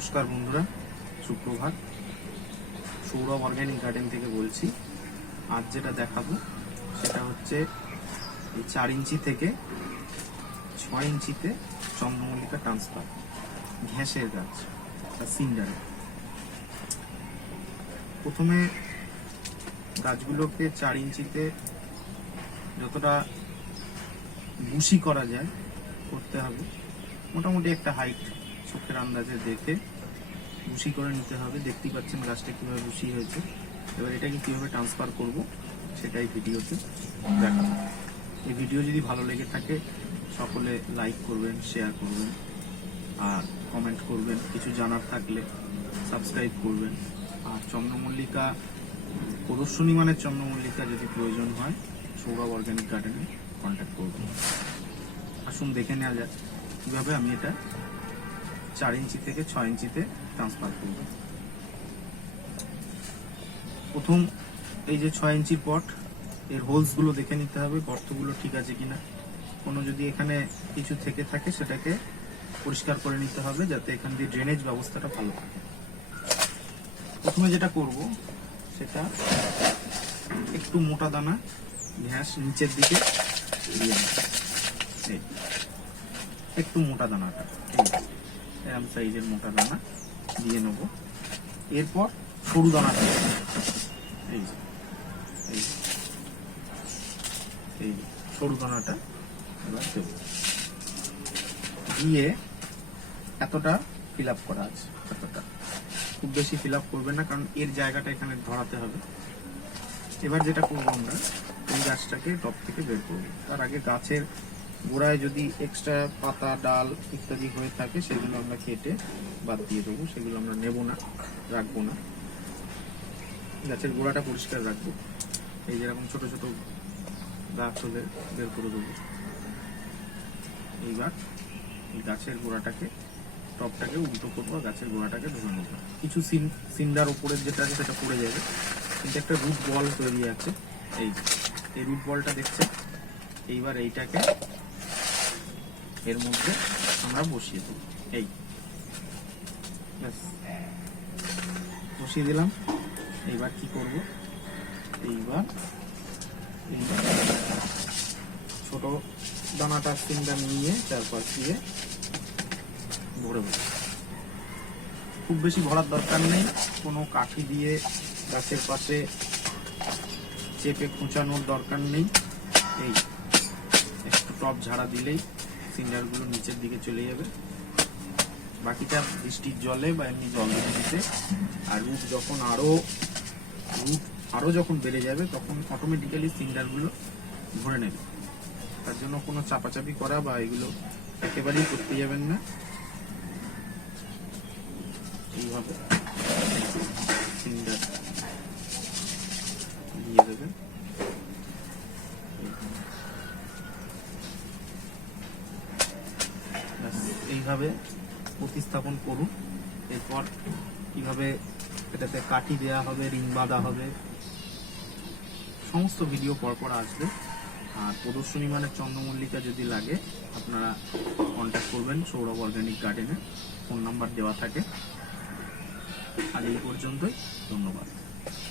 নমস্কার বন্ধুরা, সুপ্রভাত। সৌরভ অর্গানিক গার্ডেন থেকে বলছি। আজ যেটা দেখাবো সেটা হচ্ছে এই 4 ইঞ্চি থেকে 6 ইঞ্চিতে চন্দ্রমল্লিকা ট্রান্সফার ঘ্যাসের গাছ বা সিন্ডারে। প্রথমে গাছগুলোকে 4 ইঞ্চিতে যতটা বুশি করা যায় করতে হবে। মোটামুটি একটা হাইট চোখের আন্দাজে দেখে বুশি করে নিতে হবে। দেখতেই পাচ্ছেন গাছটা কিভাবে বুশি হয়েছে। এবার এটাকে কিভাবে ট্রান্সফার করব সেটাই ভিডিওতে দেখাবো। এই ভিডিও যদি ভালো লেগে থাকে সকলে লাইক করবেন, শেয়ার করবেন আর কমেন্ট করবেন। কিছু জানার থাকলে সাবস্ক্রাইব করবেন। আর চন্দ্রমল্লিকা প্রদর্শনী মানের চন্দ্রমল্লিকা যদি প্রয়োজন হয় সৌরভ অর্গানিক গার্ডেনে কন্ট্যাক্ট করবেন। আসুন দেখে নেওয়া যাক কীভাবে আমি এটা 4 ইঞ্চি থেকে 6 ইঞ্চিতে ট্রান্সফার করব। প্রথম এই যে 6 ইঞ্চির পট, এর হোলসগুলো দেখে নিতে হবে, গর্তগুলো ঠিক আছে কিনা। কোনো যদি এখানে কিছু থেকে থাকে সেটাকে পরিষ্কার করে নিতে হবে যাতে এখান দিয়ে ড্রেনেজ ব্যবস্থাটা ভালো থাকে। প্রথমে যেটা করব সেটা একটু মোটা দানা ঘাস নিচের দিকে দিয়ে নেব। একটু মোটা দানাটা এরকম সাইজের মোটা দানা দিয়ে নেব। এরপর সরু দানাটা এই সরু দানাটা এবার দেব। দিয়ে এতটা ফিল আপ করা আছে, এতটা খুব বেশি ফিল আপ করবে না, কারণ এর জায়গাটা এখানে ধরাতে হবে। এবার যেটা করবো আমরা এই গাছটাকে টপ থেকে বের করবো। তার আগে গাছের গোড়ায় যদি এক্সট্রা পাতা, ডাল ইত্যাদি হয়ে থাকে সেগুলো আমরা কেটে বাদ দিয়ে দেবো। সেগুলো আমরা নেব না, রাখবো না। গাছের গোড়াটা পরিষ্কার রাখবো। এই যেরকম ছোট ছোট গাছ হলে বের করে দেবো। এইবার এই গাছের গোড়াটাকে, টপটাকে উল্টো করবো, গাছের গোড়াটাকে ধরে নেবো। কিছু সিন্ডার উপরের যেটা আছে সেটা পড়ে যাবে, কিন্তু একটা রুট বল তৈরি আছে। এই রুট বলটা দেখছে। এইবার এইটাকে এর মধ্যে আমরা বসিয়ে দেব। এই বসিয়ে দিলাম। এইবার কি করব, এইবার ছোট দানাটা সিন্ডার নিয়ে চারপাশ দিয়ে ভরে দেব। খুব বেশি ভরার দরকার নেই। কোনো কাঠি দিয়ে গাছের পাশে চেপে খোঁচানোর দরকার নেই। এই একটু টপ ঝাড়া দিলেই সিন্ডারগুলো নিচের দিকে চলে যাবে। বাকিটা বৃষ্টির জলে বা এমনি জল দিতে। আর রুট যখন বেড়ে যাবে তখন অটোমেটিক্যালি সিন্ডারগুলো ভরে নেবে। তার জন্য কোনো চাপাচাপি করা বা এগুলো একেবারেই করতে যাবেন না। এইভাবে সিন্ডার দিয়ে দেবেন। এইভাবে প্রতিস্থাপন করুন। এরপর কিভাবে এটাতে কাঠি দেওয়া হবে, রিং বাঁধা হবে, সমস্ত ভিডিও পরপর আসবে। আর প্রদর্শনী মানের চন্দ্রমল্লিকা যদি লাগে আপনারা কন্ট্যাক্ট করবেন সৌরভ অর্গানিক গার্ডেনে, ফোন নাম্বার দেওয়া থাকে। আজ এই পর্যন্তই, ধন্যবাদ।